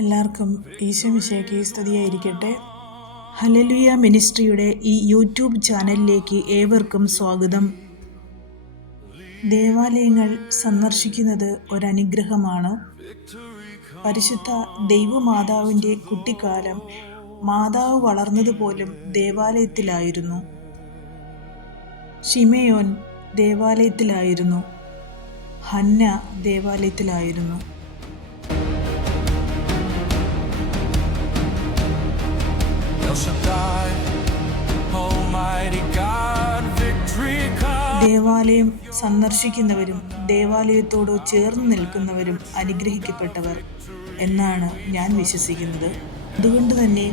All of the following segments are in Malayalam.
എല്ലാവർക്കും ഈശോമിശിഹായ്ക്ക് സ്തുതിയായിരിക്കട്ടെ. ഹല്ലേലൂയ മിനിസ്ട്രിയുടെ ഈ യൂട്യൂബ് ചാനലിലേക്ക് ഏവർക്കും സ്വാഗതം. ദേവാലയങ്ങൾ സന്ദർശിക്കുന്നത് ഒരനുഗ്രഹമാണ്. പരിശുദ്ധ ദൈവമാതാവിൻ്റെ കുട്ടിക്കാലം മാതാവ് വളർന്നതുപോലും ദേവാലയത്തിലായിരുന്നു. ശിമയോൻ ദേവാലയത്തിലായിരുന്നു. ഹന്ന ദേവാലയത്തിലായിരുന്നു. ദേവാലയം സന്ദർശിക്കുന്നവരും ദേവാലയത്തോട് ചേർന്ന് നിൽക്കുന്നവരും അനുഗ്രഹിക്കപ്പെട്ടവർ എന്നാണ് ഞാൻ വിശ്വസിക്കുന്നത്. അതുകൊണ്ട് തന്നെ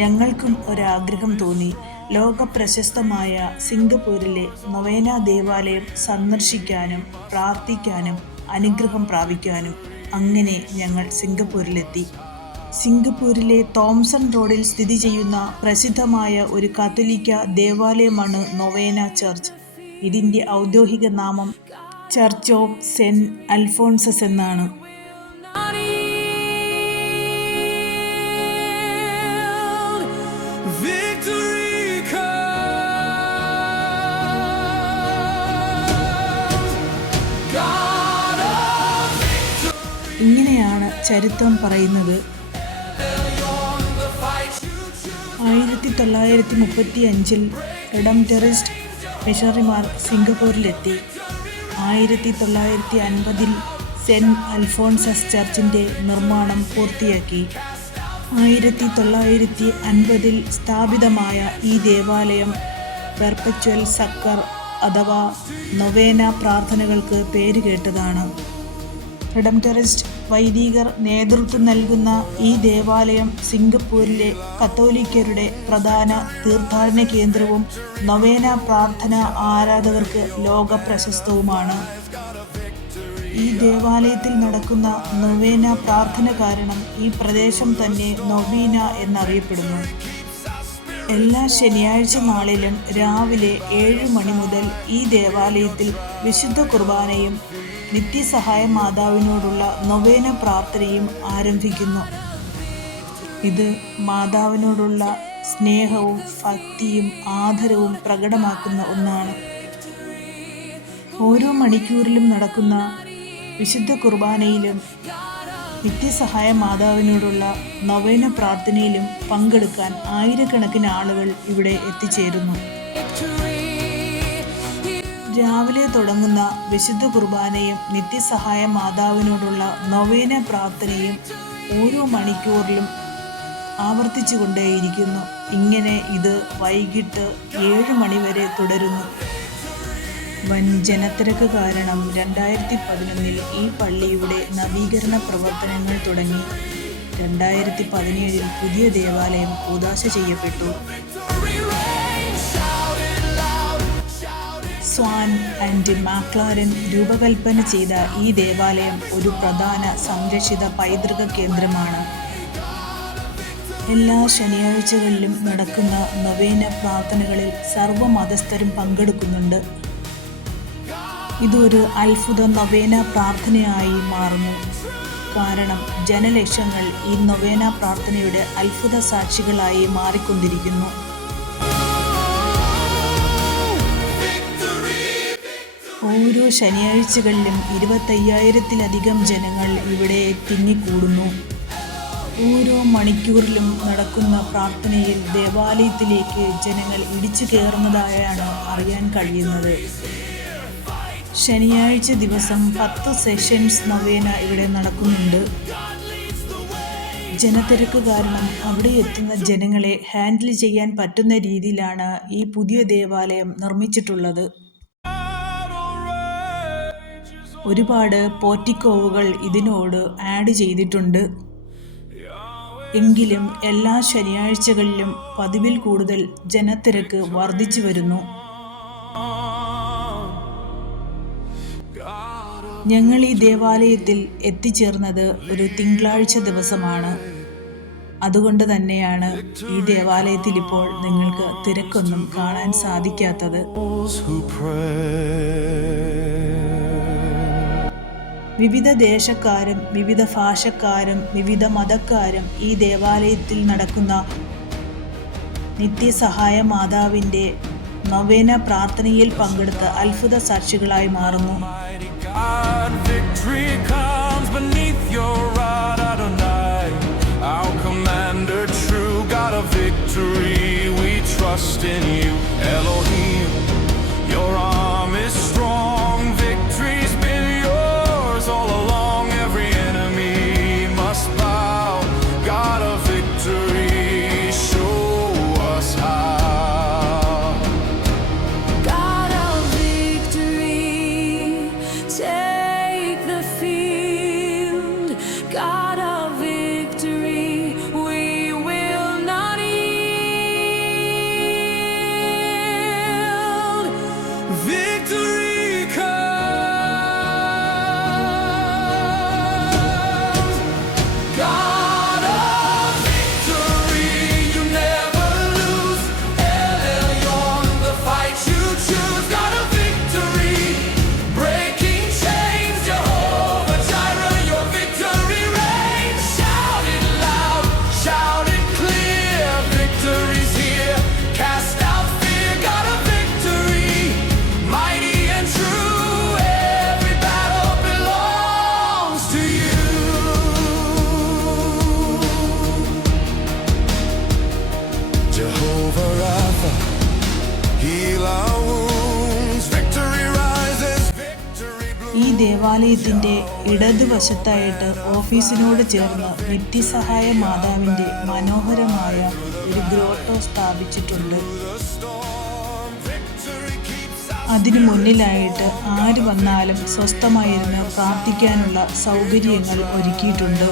ഞങ്ങൾക്കും ഒരാഗ്രഹം തോന്നി, ലോക പ്രശസ്തമായ സിംഗപ്പൂരിലെ നൊവേന ദേവാലയം സന്ദർശിക്കാനും പ്രാർത്ഥിക്കാനും അനുഗ്രഹം പ്രാപിക്കാനും. അങ്ങനെ ഞങ്ങൾ സിംഗപ്പൂരിലെത്തി. സിംഗപ്പൂരിലെ തോംസൺ റോഡിൽ സ്ഥിതി ചെയ്യുന്ന പ്രസിദ്ധമായ ഒരു കത്തോലിക്ക ദേവാലയമാണ് നൊവേന ചർച്ച്. ഇതിൻ്റെ ഔദ്യോഗിക നാമം ചർച്ച് ഓഫ് സെന്റ് അൽഫോൺസസ് എന്നാണ്. ഇങ്ങനെയാണ് ചരിത്രം പറയുന്നത്. 1935 റിഡംപ്റ്ററിസ്റ്റ് മിഷണറിമാർ സിംഗപ്പൂരിലെത്തി. 1950 സെന്റ് അൽഫോൺസസ് ചർച്ചിൻ്റെ നിർമ്മാണം പൂർത്തിയാക്കി. 1950 സ്ഥാപിതമായ ഈ ദേവാലയം പെർപ്പച്വൽ സക്കർ അഥവാ നൊവേന പ്രാർത്ഥനകൾക്ക് പേരുകേട്ടതാണ്. റിഡംപ്റ്ററിസ്റ്റ് വൈദികർ നേതൃത്വം നൽകുന്ന ഈ ദേവാലയം സിംഗപ്പൂരിലെ കത്തോലിക്കരുടെ പ്രധാന തീർത്ഥാടന കേന്ദ്രവും നൊവേന പ്രാർത്ഥന ആരാധകർക്ക് ലോക പ്രശസ്തവുമാണ്. ഈ ദേവാലയത്തിൽ നടക്കുന്ന നൊവേന പ്രാർത്ഥന കാരണം ഈ പ്രദേശം തന്നെ നൊവീന എന്നറിയപ്പെടുന്നു. എല്ലാ ശനിയാഴ്ച നാളിലും രാവിലെ 7 മണി മുതൽ ഈ ദേവാലയത്തിൽ വിശുദ്ധ കുർബാനയും നിത്യസഹായ മാതാവിനോടുള്ള നൊവേന പ്രാർത്ഥനയും ആരംഭിക്കുന്നു. ഇത് മാതാവിനോടുള്ള സ്നേഹവും ഭക്തിയും ആദരവും പ്രകടമാക്കുന്ന ഒന്നാണ്. ഓരോ മണിക്കൂറിലും നടക്കുന്ന വിശുദ്ധ കുർബാനയിലും നിത്യസഹായ മാതാവിനോടുള്ള നൊവേന പ്രാർത്ഥനയിലും പങ്കെടുക്കാൻ ആയിരക്കണക്കിന് ആളുകൾ ഇവിടെ എത്തിച്ചേരുന്നു. രാവിലെ തുടങ്ങുന്ന വിശുദ്ധ കുർബാനയും നിത്യസഹായ മാതാവിനോടുള്ള നൊവേന പ്രാർത്ഥനയും ഓരോ മണിക്കൂറിലും ആവർത്തിച്ചു കൊണ്ടേയിരിക്കുന്നു. ഇങ്ങനെ ഇത് വൈകിട്ട് 7 മണി വരെ തുടരുന്നു. വൻ ജനത്തിരക്ക് കാരണം 2011 ഈ പള്ളിയുടെ നവീകരണ പ്രവർത്തനങ്ങൾ തുടങ്ങി. 2017 പുതിയ ദേവാലയം കൂദാശ ചെയ്യപ്പെട്ടു. സ്വാൻ ആൻഡ് മാക്ലാരൻ രൂപകൽപ്പന ചെയ്ത ഈ ദേവാലയം ഒരു പ്രധാന സംരക്ഷിത പൈതൃക കേന്ദ്രമാണ്. എല്ലാ ശനിയാഴ്ചകളിലും നടക്കുന്ന നൊവേന പ്രാർത്ഥനകളിൽ സർവ്വമതസ്ഥരും പങ്കെടുക്കുന്നുണ്ട്. ഇതൊരു അത്ഭുത നൊവേന പ്രാർത്ഥനയായി മാറുന്നു. കാരണം ജനലക്ഷങ്ങൾ ഈ നൊവേന പ്രാർത്ഥനയുടെ അത്ഭുത സാക്ഷികളായി മാറിക്കൊണ്ടിരിക്കുന്നു. ഓരോ ശനിയാഴ്ചകളിലും 25,000-ലധികം ജനങ്ങൾ ഇവിടെ തിങ്ങിക്കൂടുന്നു. ഓരോ മണിക്കൂറിലും നടക്കുന്ന പ്രാർത്ഥനയിൽ ദേവാലയത്തിലേക്ക് ജനങ്ങൾ ഇടിച്ചു കയറുന്നതായാണ് അറിയാൻ കഴിയുന്നത്. ശനിയാഴ്ച ദിവസം 10 സെഷൻസ് നൊവേന ഇവിടെ നടക്കുന്നുണ്ട്. ജനത്തിരക്ക് കാരണം അവിടെ എത്തുന്ന ജനങ്ങളെ ഹാൻഡിൽ ചെയ്യാൻ പറ്റുന്ന രീതിയിലാണ് ഈ പുതിയ ദേവാലയം നിർമ്മിച്ചിട്ടുള്ളത്. ഒരുപാട് പോർട്ടിക്കോവുകൾ ഇതിനോട് ആഡ് ചെയ്തിട്ടുണ്ട്. എങ്കിലും എല്ലാ ശനിയാഴ്ചകളിലും പതിവിൽ കൂടുതൽ ജനത്തിരക്ക് വർദ്ധിച്ചു വരുന്നു. ഞങ്ങൾ ഈ ദേവാലയത്തിൽ എത്തിച്ചേർന്നത് ഒരു തിങ്കളാഴ്ച ദിവസമാണ്. അതുകൊണ്ട് തന്നെയാണ് ഈ ദേവാലയത്തിൽ ഇപ്പോൾ നിങ്ങൾക്ക് തിരക്കൊന്നും കാണാൻ സാധിക്കാത്തത്. വിവിധ ദേശക്കാരും വിവിധ ഭാഷക്കാരും വിവിധ മതക്കാരും ഈ ദേവാലയത്തിൽ നടക്കുന്ന നിത്യസഹായ മാതാവിൻ്റെ നൊവേന പ്രാർത്ഥനയിൽ പങ്കെടുത്ത് അത്ഭുത സാക്ഷികളായി മാറുന്നു. ഈ ദേവാലയത്തിൻ്റെ ഇടതുവശത്തായിട്ട് ഓഫീസിനോട് ചേർന്ന് നിത്യസഹായ മാതാവിൻ്റെ മനോഹരമായ ഒരു ഗ്രോട്ടോ സ്ഥാപിച്ചിട്ടുണ്ട്. അതിനു മുന്നിലായിട്ട് ആര് വന്നാലും സ്വസ്ഥമായിരുന്ന് പ്രാർത്ഥിക്കാനുള്ള സൗകര്യങ്ങൾ ഒരുക്കിയിട്ടുണ്ട്.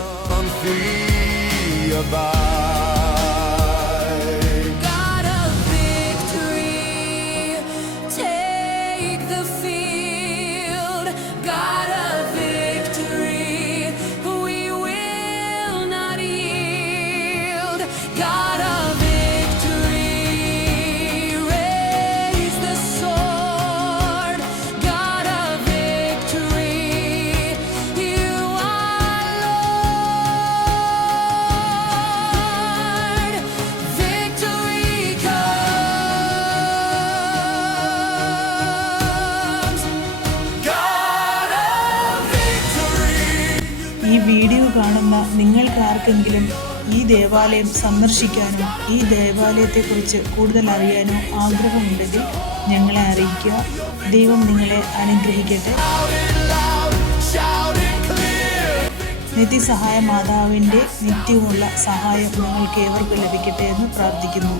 ഈ വീഡിയോ കാണുന്ന നിങ്ങൾക്കാർക്കെങ്കിലും ഈ ദേവാലയം സന്ദർശിക്കാനോ ഈ ദേവാലയത്തെക്കുറിച്ച് കൂടുതൽ അറിയാനോ ആഗ്രഹമുണ്ടെങ്കിൽ ഞങ്ങളെ അറിയിക്കുക. ദൈവം നിങ്ങളെ അനുഗ്രഹിക്കട്ടെ. നിത്യസഹായ മാതാവിൻ്റെ നിത്യമുള്ള സഹായം നിങ്ങൾക്ക് ഏവർക്കും ലഭിക്കട്ടെ എന്ന് പ്രാർത്ഥിക്കുന്നു.